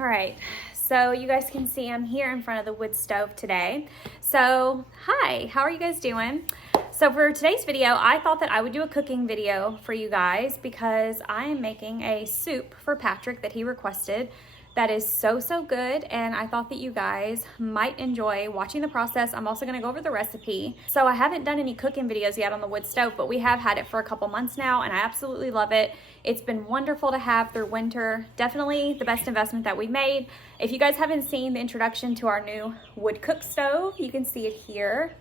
All right, so you guys can see I'm here in front of the wood stove today. So hi, how are you guys doing? So for today's video, I thought that I would do a cooking video for you guys because I am making a soup for Patrick that he requested that is so good, and I thought that you guys might enjoy watching the process. I'm also gonna go over the recipe. So I haven't done any cooking videos yet on the wood stove, but we have had it for a couple months now and I absolutely love it. It's been wonderful to have through winter. Definitely the best investment that we made. If you guys haven't seen the introduction to our new wood cook stove, you can see it here.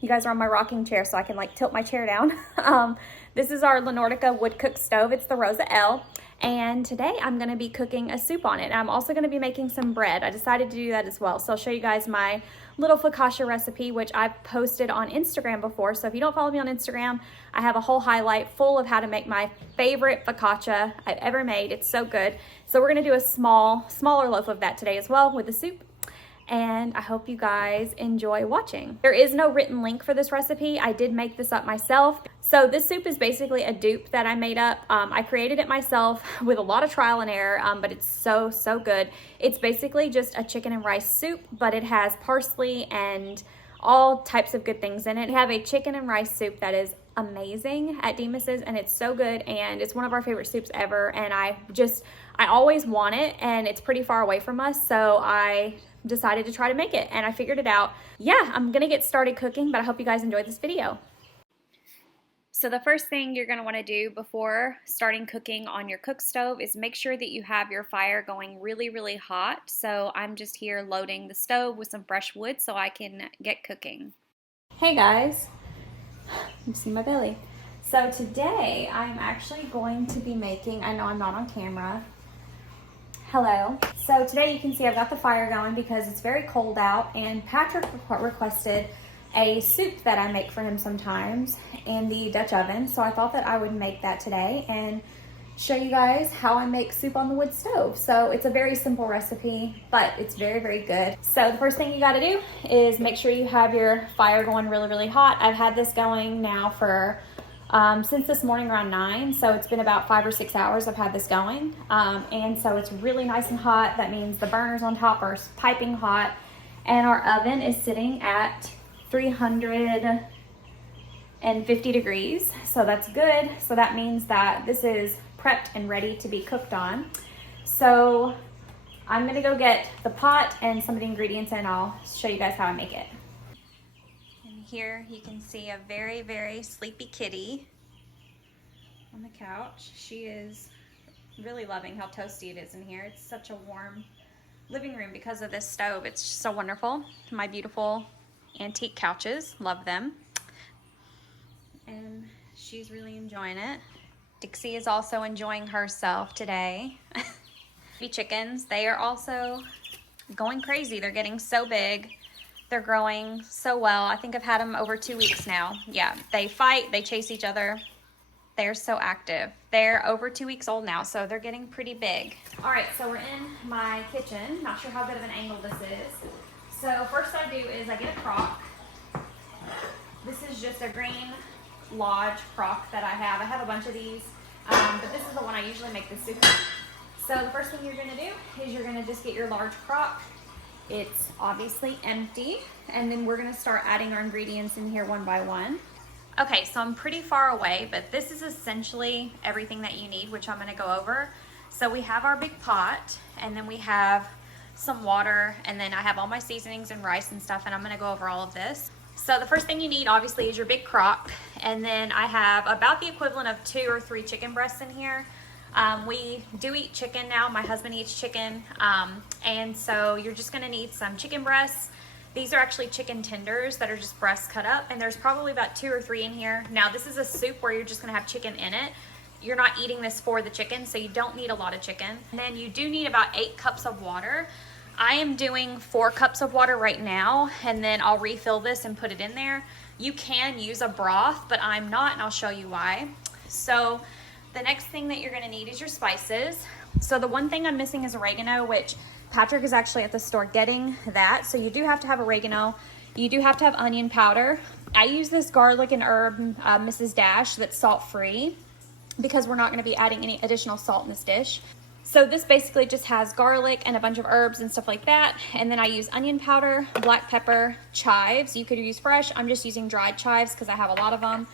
You guys are on my rocking chair, so I can like tilt my chair down. This is our LaNordica Wood Cookstove. It's the RosaL. And today I'm gonna be cooking a soup on it. I'm also gonna be making some bread. I decided to do that as well. So I'll show you guys my little focaccia recipe, which I've posted on Instagram before. So if you don't follow me on Instagram, I have a whole highlight full of how to make my favorite focaccia I've ever made. It's so good. So we're gonna do a smaller loaf of that today as well with the soup. And I hope you guys enjoy watching. There is no written link for this recipe. I did make this up myself. So this soup is basically a dupe that I made up. I created it myself with a lot of trial and error, but it's so good. It's basically just a chicken and rice soup, but it has parsley and all types of good things in it. We have a chicken and rice soup that is amazing at Demas's, and it's so good, and it's one of our favorite soups ever, and I always want it, and it's pretty far away from us, so I decided to try to make it, and I figured it out. Yeah, I'm gonna get started cooking, but I hope you guys enjoyed this video. So the first thing you're gonna wanna do before starting cooking on your cook stove is make sure that you have your fire going really hot. So I'm just here loading the stove with some fresh wood so I can get cooking. Hey guys, you see my belly. So today I'm actually going to be making, I know I'm not on camera, hello. So today you can see I've got the fire going because it's very cold out, and Patrick requested a soup that I make for him sometimes in the Dutch oven. So I thought that I would make that today and show you guys how I make soup on the wood stove. So it's a very simple recipe, but it's very good. So the first thing you gotta do is make sure you have your fire going really hot. I've had this going now for since this morning around 9, so it's been about 5 or 6 hours I've had this going, and so it's really nice and hot. That means the burners on top are piping hot, and our oven is sitting at 350 degrees, so that's good. So that means that this is prepped and ready to be cooked on. So I'm gonna go get the pot and some of the ingredients, and I'll show you guys how I make it. Here you can see a very sleepy kitty on the couch. She is really loving how toasty it is in here. It's such a warm living room because of this stove. It's just so wonderful. My beautiful antique couches, love them. And she's really enjoying it. Dixie is also enjoying herself today. The chickens, they are also going crazy. They're getting so big. They're growing so well. I think I've had them over 2 weeks now. Yeah, they fight, they chase each other. They're so active. They're over 2 weeks old now, so they're getting pretty big. All right, so we're in my kitchen. Not sure how good of an angle this is. So first I do is I get a crock. This is just a Green Lodge crock that I have. I have a bunch of these, but this is the one I usually make the soup in. So the first thing you're gonna do is you're gonna just get your large crock. It's obviously empty, and then we're gonna start adding our ingredients in here one by one. Okay, so I'm pretty far away, but this is essentially everything that you need, which I'm gonna go over. So we have our big pot, and then we have some water, and then I have all my seasonings and rice and stuff, and I'm gonna go over all of this. So the first thing you need obviously is your big crock, and then I have about the equivalent of 2 or 3 chicken breasts in here. We do eat chicken now. My husband eats chicken, and so you're just gonna need some chicken breasts. These are actually chicken tenders that are just breasts cut up, and there's probably about 2 or 3 in here. Now this is a soup where you're just gonna have chicken in it. You're not eating this for the chicken, so you don't need a lot of chicken. And then you do need about 8 cups of water. I am doing 4 cups of water right now, and then I'll refill this and put it in there. You can use a broth, but I'm not, and I'll show you why. So the next thing that you're gonna need is your spices. So the one thing I'm missing is oregano, which Patrick is actually at the store getting that. So you do have to have oregano. You do have to have onion powder. I use this garlic and herb Mrs.Dash that's salt-free because we're not gonna be adding any additional salt in this dish. So this basically just has garlic and a bunch of herbs and stuff like that. And then I use onion powder, black pepper, chives. You could use fresh. I'm just using dried chives because I have a lot of them.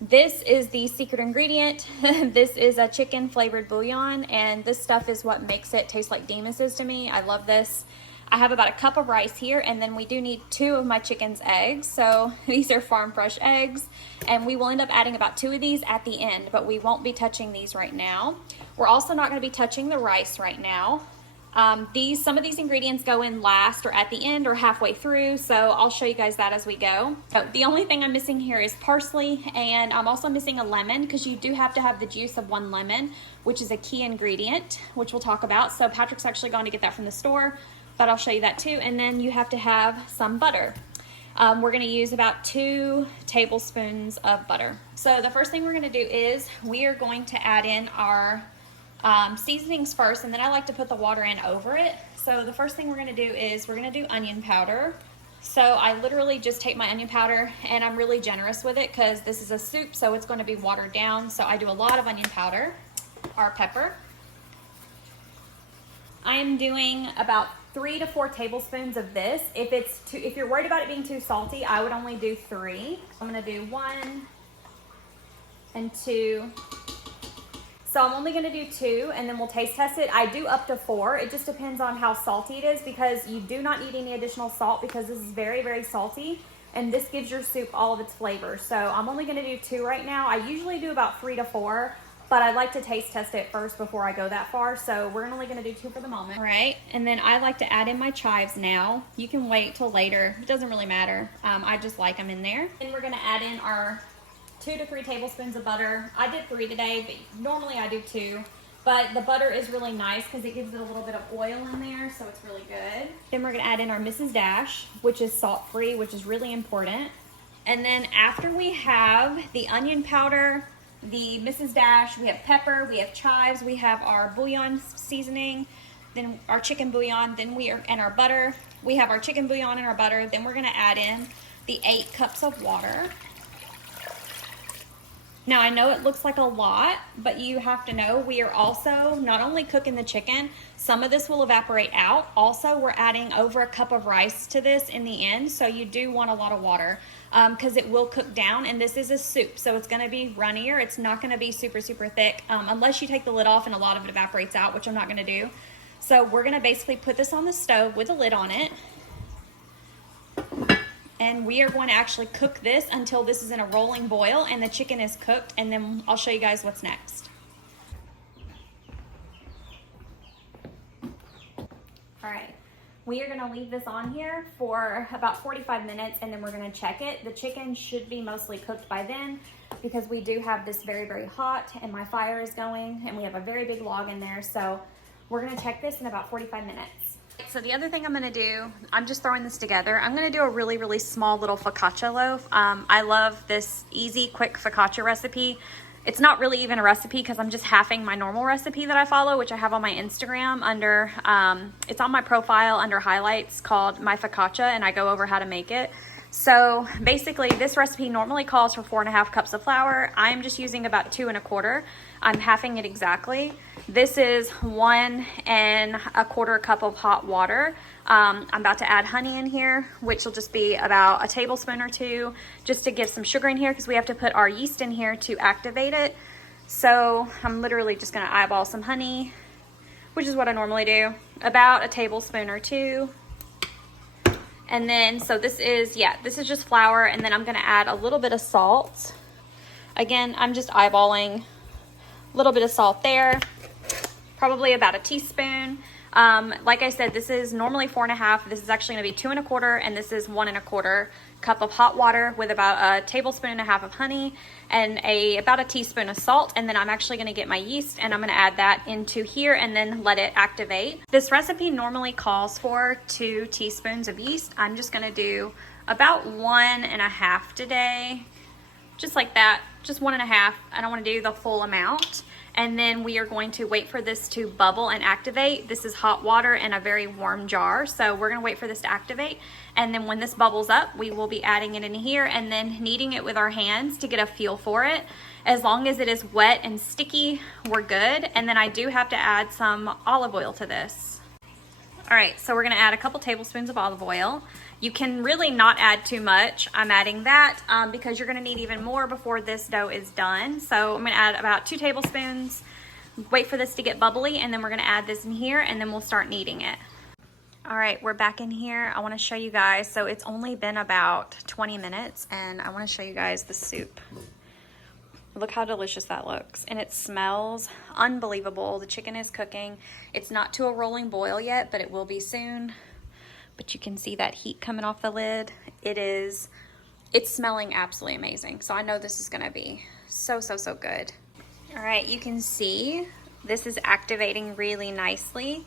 This is the secret ingredient. This is a chicken flavored bouillon, and this stuff is what makes it taste like Demas's to me. I love this. I have about a cup of rice here, and then we do need 2 of my chicken's eggs. So these are farm fresh eggs, and we will end up adding about 2 of these at the end, but we won't be touching these right now. We're also not going to be touching the rice right now. Some of these ingredients go in last or at the end or halfway through, so I'll show you guys that as we go. So the only thing I'm missing here is parsley, and I'm also missing a lemon because you do have to have the juice of 1 lemon, which is a key ingredient, which we'll talk about. So Patrick's actually gone to get that from the store, but I'll show you that too. And then you have to have some butter. We're going to use about 2 tablespoons of butter. So the first thing we're going to do is we are going to add in our seasonings first, and then I like to put the water in over it. So the first thing we're going to do is we're going to do onion powder. So I literally just take my onion powder, and I'm really generous with it because this is a soup, so it's going to be watered down. So I do a lot of onion powder. Our pepper. I am doing about 3 to 4 tablespoons of this. If you're worried about it being too salty, I would only do 3. I'm going to do 1 and 2. So I'm only going to do 2, and then we'll taste test it. I do up to 4. It just depends on how salty it is, because you do not need any additional salt because this is very, very salty, and this gives your soup all of its flavor. So I'm only going to do 2 right now. I usually do about 3 to 4. But I like to taste test it first before I go that far. So we're only going to do 2 for the moment. All right. And then I like to add in my chives now. You can wait till later. It doesn't really matter. I just like them in there. Then we're going to add in our 2 to 3 tablespoons of butter. I did 3 today, but normally I do 2. But the butter is really nice because it gives it a little bit of oil in there. So it's really good. Then we're going to add in our Mrs.Dash, which is salt-free, which is really important. And then after we have the onion powder, the Mrs.Dash, we have pepper, we have chives, we have our bouillon seasoning, then our chicken bouillon, and our butter. We have our chicken bouillon and our butter. Then we're going to add in the 8 cups of water. Now I know it looks like a lot, but you have to know we are also not only cooking the chicken, some of this will evaporate out. Also, we're adding over a cup of rice to this in the end, so you do want a lot of water because it will cook down, and this is a soup, so it's going to be runnier. It's not going to be super, super thick unless you take the lid off and a lot of it evaporates out, which I'm not going to do. So we're going to basically put this on the stove with a lid on it. And we are going to actually cook this until this is in a rolling boil and the chicken is cooked, and then I'll show you guys what's next. All right, we are going to leave this on here for about 45 minutes, and then we're going to check it. The chicken should be mostly cooked by then because we do have this very, very hot, and my fire is going, and we have a very big log in there. So we're going to check this in about 45 minutes. So the other thing I'm going to do, I'm just throwing this together. I'm going to do a really, really small little focaccia loaf. I love this easy, quick focaccia recipe. It's not really even a recipe because I'm just halving my normal recipe that I follow, which I have on my Instagram under, it's on my profile under highlights called My Focaccia, and I go over how to make it. So basically this recipe normally calls for 4.5 cups of flour. I'm just using about 2 1/4. I'm halving it exactly. This is 1 1/4 cup of hot water. I'm about to add honey in here, which will just be about a tablespoon or 2, just to get some sugar in here because we have to put our yeast in here to activate it. So I'm literally just gonna eyeball some honey, which is what I normally do, about a tablespoon or 2. And then, so this is just flour, and then I'm gonna add a little bit of salt. Again, I'm just eyeballing a little bit of salt there, probably about a teaspoon. Like I said, this is normally 4.5. This is actually gonna be 2 1/4, and this is 1 1/4 cup of hot water with about a tablespoon and a half of honey and about a teaspoon of salt. And then I'm actually gonna get my yeast, and I'm gonna add that into here and then let it activate. This recipe normally calls for 2 teaspoons of yeast. I'm just gonna do about 1 1/2 today, just like that, just 1 1/2. I don't wanna do the full amount. And then we are going to wait for this to bubble and activate. This is hot water in a very warm jar. So we're gonna wait for this to activate. And then when this bubbles up, we will be adding it in here and then kneading it with our hands to get a feel for it. As long as it is wet and sticky, we're good. And then I do have to add some olive oil to this. All right, so we're gonna add a couple tablespoons of olive oil. You can really not add too much. I'm adding that because you're gonna need even more before this dough is done. So I'm gonna add about 2 tablespoons, wait for this to get bubbly, and then we're gonna add this in here and then we'll start kneading it. All right, we're back in here. I wanna show you guys, so it's only been about 20 minutes and I wanna show you guys the soup. Look how delicious that looks. And it smells unbelievable. The chicken is cooking. It's not to a rolling boil yet, but it will be soon. But you can see that heat coming off the lid. It's smelling absolutely amazing. So I know this is gonna be so good. All right, you can see this is activating really nicely.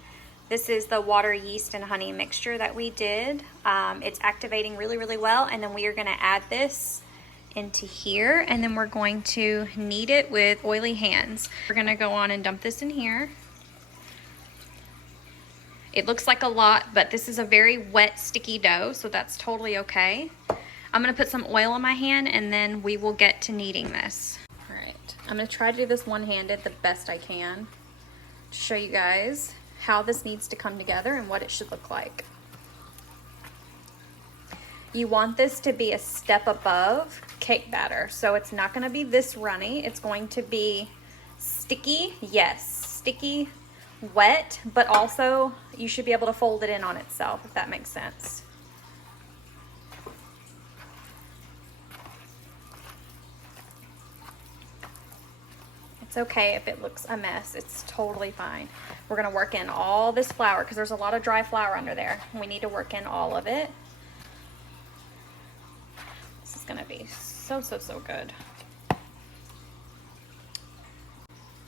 This is the water, yeast, and honey mixture that we did. It's activating really well, and then we are gonna add this into here, and then we're going to knead it with oily hands. We're gonna go on and dump this in here. It looks like a lot, but this is a very wet, sticky dough, so that's totally okay. I'm gonna put some oil on my hand, and then we will get to kneading this. All right, I'm gonna try to do this one-handed the best I can to show you guys how this needs to come together and what it should look like. You want this to be a step above cake batter. So it's not gonna be this runny. It's going to be sticky, yes, sticky, wet, but also you should be able to fold it in on itself, if that makes sense. It's okay if it looks a mess. It's totally fine. We're gonna work in all this flour because there's a lot of dry flour under there. We need to work in all of it. Gonna be so good. All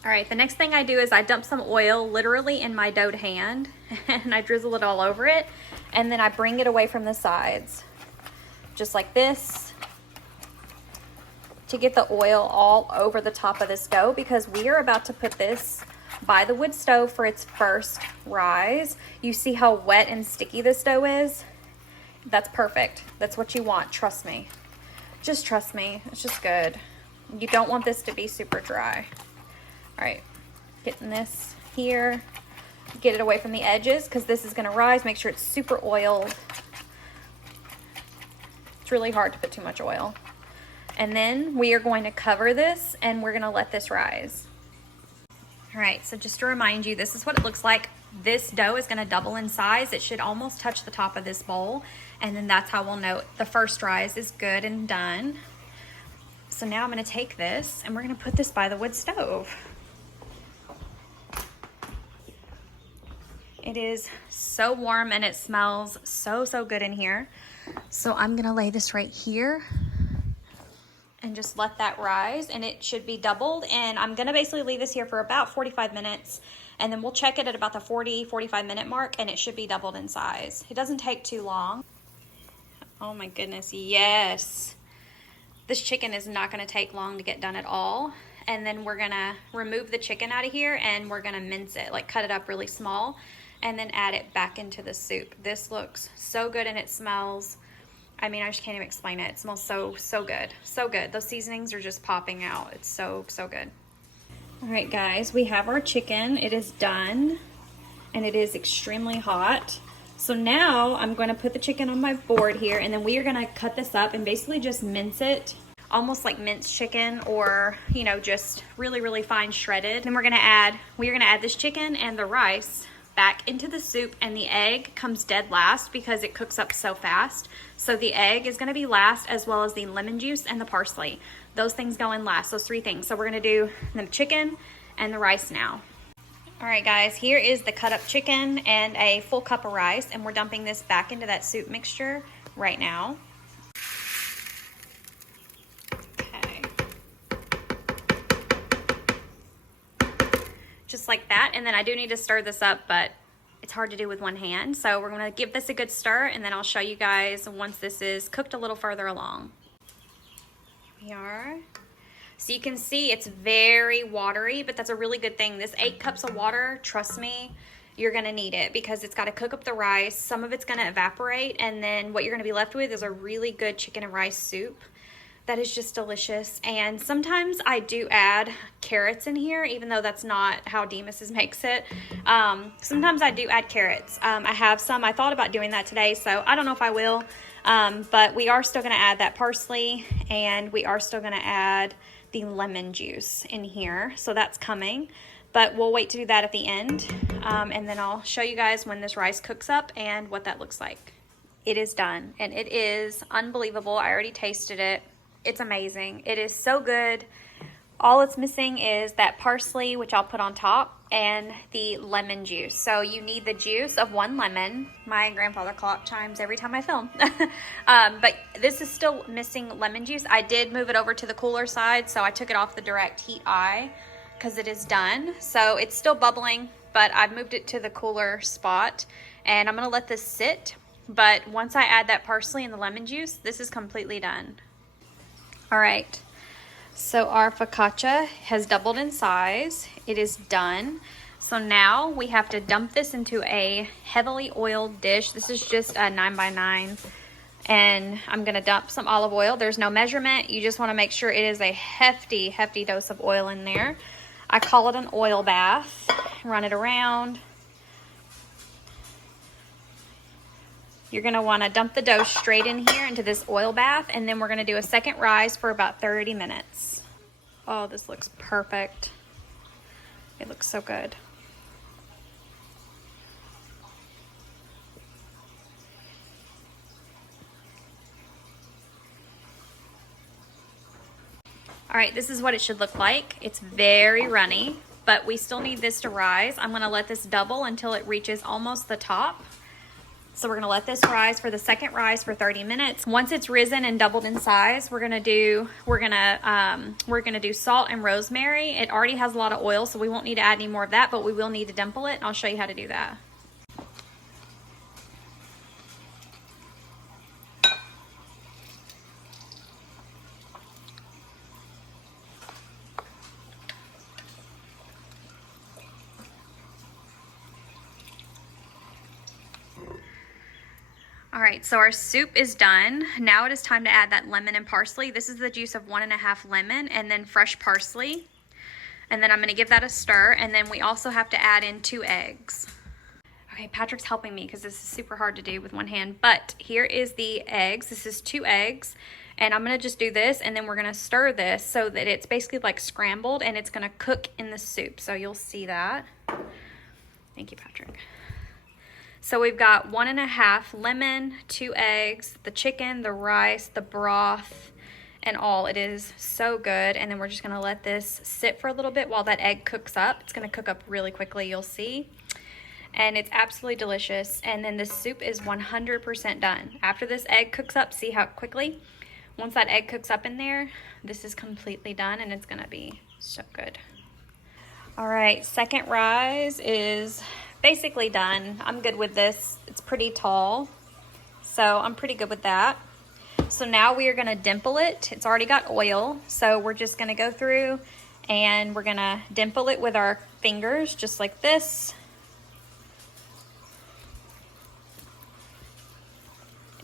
right, the next thing I do is I dump some oil literally in my doughed hand and I drizzle it all over it, and then I bring it away from the sides just like this to get the oil all over the top of this dough, because we are about to put this by the wood stove for its first rise. You see how wet and sticky this dough is? That's perfect. That's what you want, trust me. Just trust me, it's just good. You don't want this to be super dry. All right, getting this here. Get it away from the edges because this is gonna rise. Make sure it's super oiled. It's really hard to put too much oil. And then we are going to cover this and we're gonna let this rise. All right, so just to remind you, this is what it looks like. This dough is gonna double in size. It should almost touch the top of this bowl. And then that's how we'll know the first rise is good and done. So now I'm gonna take this and we're gonna put this by the wood stove. It is so warm and it smells so good in here. So I'm gonna lay this right here and just let that rise, and it should be doubled. And I'm gonna basically leave this here for about 45 minutes, and then we'll check it at about the 40-45 minute mark, and it should be doubled in size. It doesn't take too long. Oh my goodness, yes. This chicken is not gonna take long to get done at all. And then we're gonna remove the chicken out of here and we're gonna mince it, like cut it up really small, and then add it back into the soup. This looks so good and it smells, I mean, I just can't even explain it. It smells so good, so good. Those seasonings are just popping out. It's so good. All right, guys, we have our chicken. It is done and it is extremely hot. So now I'm going to put the chicken on my board here, and then we are going to cut this up and basically just mince it, almost like minced chicken, or, you know, just really fine shredded. Then we are going to add this chicken and the rice back into the soup, and the egg comes dead last because it cooks up so fast. So the egg is going to be last, as well as the lemon juice and the parsley. Those things go in last, those 3 things. So we're going to do the chicken and the rice now. All right, guys, here is the cut up chicken and a full cup of rice, and we're dumping this back into that soup mixture right now. Okay. Just like that, and then I do need to stir this up, but it's hard to do with one hand. So we're gonna give this a good stir, and then I'll show you guys once this is cooked a little further along. Here we are. So you can see it's very watery, but that's a really good thing. This 8 cups of water, trust me, you're gonna need it because it's gotta cook up the rice. Some of it's gonna evaporate, and then what you're gonna be left with is a really good chicken and rice soup that is just delicious. And sometimes I do add carrots in here, even though that's not how Mrs. makes it. Sometimes I do add carrots. I have some. I thought about doing that today, so I don't know if I will. But we are still gonna add that parsley, and we are still gonna add the lemon juice in here. So that's coming, but we'll wait to do that at the end. And then I'll show you guys when this rice cooks up and what that looks like. It is done, and it is unbelievable. I already tasted it. It's amazing. It is so good. All it's missing is that parsley, which I'll put on top, and the lemon juice. So you need the juice of 1 lemon. My grandfather clock chimes every time I film. But this is still missing lemon juice. I did move it over to the cooler side, so I took it off the direct heat eye because it is done. So it's still bubbling, but I've moved it to the cooler spot, and I'm gonna let this sit. But once I add that parsley and the lemon juice, this is completely done. All right, so our focaccia has doubled in size. It is done. So now we have to dump this into a heavily oiled dish. This is just a 9x9, and I'm gonna dump some olive oil. There's no measurement. You just wanna make sure it is a hefty, hefty dose of oil in there. I call it an oil bath. Run it around. You're gonna wanna dump the dough straight in here into this oil bath, and then we're gonna do a second rise for about 30 minutes. Oh, this looks perfect. It looks so good. All right, this is what it should look like. It's very runny, but we still need this to rise. I'm gonna let this double until it reaches almost the top. So we're gonna let this rise for the second rise for 30 minutes. Once it's risen and doubled in size, we're gonna do salt and rosemary. It already has a lot of oil, so we won't need to add any more of that, but we will need to dimple it, and I'll show you how to do that. All right, so our soup is done. Now it is time to add that lemon and parsley. This is the juice of 1.5 lemon and then fresh parsley. And then I'm gonna give that a stir, and then we also have to add in 2 eggs. Okay, Patrick's helping me because this is super hard to do with one hand, but here is the eggs. This is 2 eggs, and I'm gonna just do this, and then we're gonna stir this so that it's basically like scrambled, and it's gonna cook in the soup. So you'll see that. Thank you, Patrick. So we've got 1.5 lemon, 2 eggs, the chicken, the rice, the broth, and all. It is so good. And then we're just gonna let this sit for a little bit while that egg cooks up. It's gonna cook up really quickly, you'll see. And it's absolutely delicious. And then the soup is 100% done. After this egg cooks up, see how quickly? Once that egg cooks up in there, this is completely done, and it's gonna be so good. All right, second rise is basically done. I'm good with this. It's pretty tall, so I'm pretty good with that. So now we are gonna dimple it. It's already got oil, so we're just gonna go through and we're gonna dimple it with our fingers, just like this.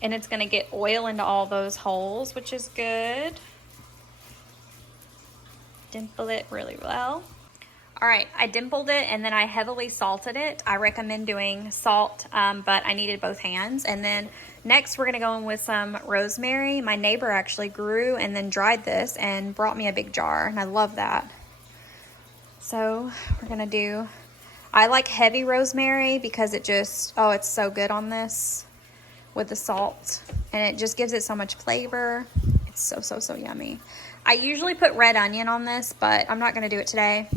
And it's gonna get oil into all those holes, which is good. Dimple it really well. All right, I dimpled it and then I heavily salted it. I recommend doing salt, but I needed both hands. And then next we're gonna go in with some rosemary. My neighbor actually grew and then dried this and brought me a big jar, and I love that. So we're gonna do, I like heavy rosemary because it just, oh, it's so good on this with the salt, and it just gives it so much flavor. It's so, so, so yummy. I usually put red onion on this, but I'm not gonna do it today.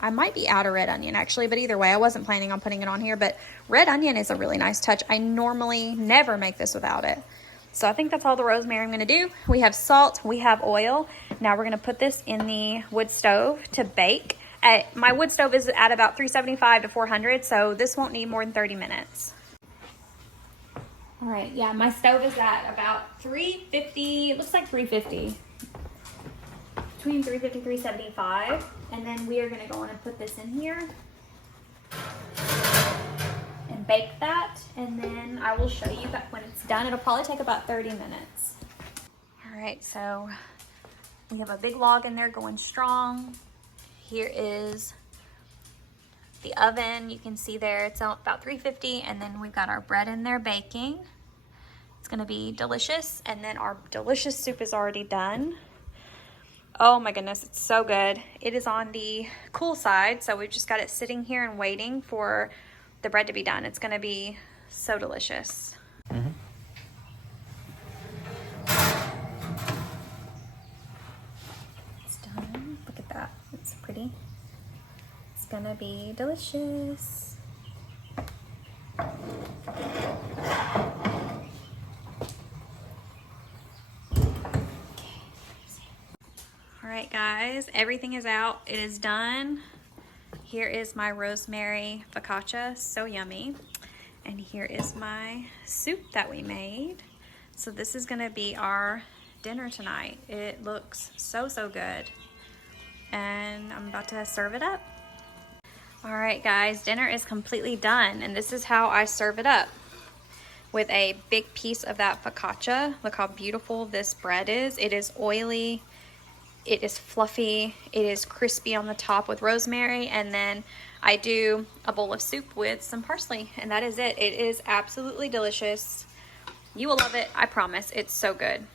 I might be out of red onion actually, but either way, I wasn't planning on putting it on here, but red onion is a really nice touch. I normally never make this without it. So I think that's all the rosemary I'm gonna do. We have salt, we have oil. Now we're gonna put this in the wood stove to bake. My wood stove is at about 375 to 400, so this won't need more than 30 minutes. All right, yeah, my stove is at about 350, it looks like 350. between 350, 375. And then we are gonna go on and put this in here and bake that. And then I will show you that when it's done. It'll probably take about 30 minutes. All right, so we have a big log in there going strong. Here is the oven. You can see there it's about 350, and then we've got our bread in there baking. It's gonna be delicious. And then our delicious soup is already done. Oh my goodness, it's so good. It is on the cool side, so we've just got it sitting here and waiting for the bread to be done. It's gonna be so delicious. It's done. Look at that, it's pretty. It's gonna be delicious. All right, guys, everything is out. It is done. Here is my Rosemary Focaccia, so yummy. And here is my soup that we made. So this is gonna be our dinner tonight. It looks so, so good. And I'm about to serve it up. All right, guys, dinner is completely done. And this is how I serve it up. With a big piece of that focaccia. Look how beautiful this bread is. It is oily. It is fluffy, it is crispy on the top with rosemary, and then I do a bowl of soup with some parsley, and that is it. It is absolutely delicious. You will love it, I promise. It's so good.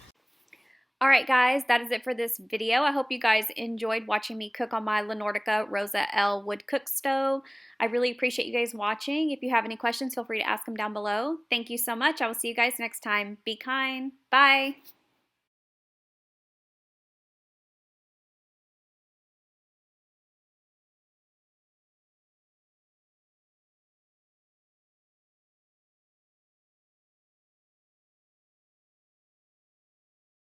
All right, guys, that is it for this video. I hope you guys enjoyed watching me cook on my LaNordica RosaL Wood Cookstove. I really appreciate you guys watching. If you have any questions, feel free to ask them down below. Thank you so much. I will see you guys next time. Be kind. Bye.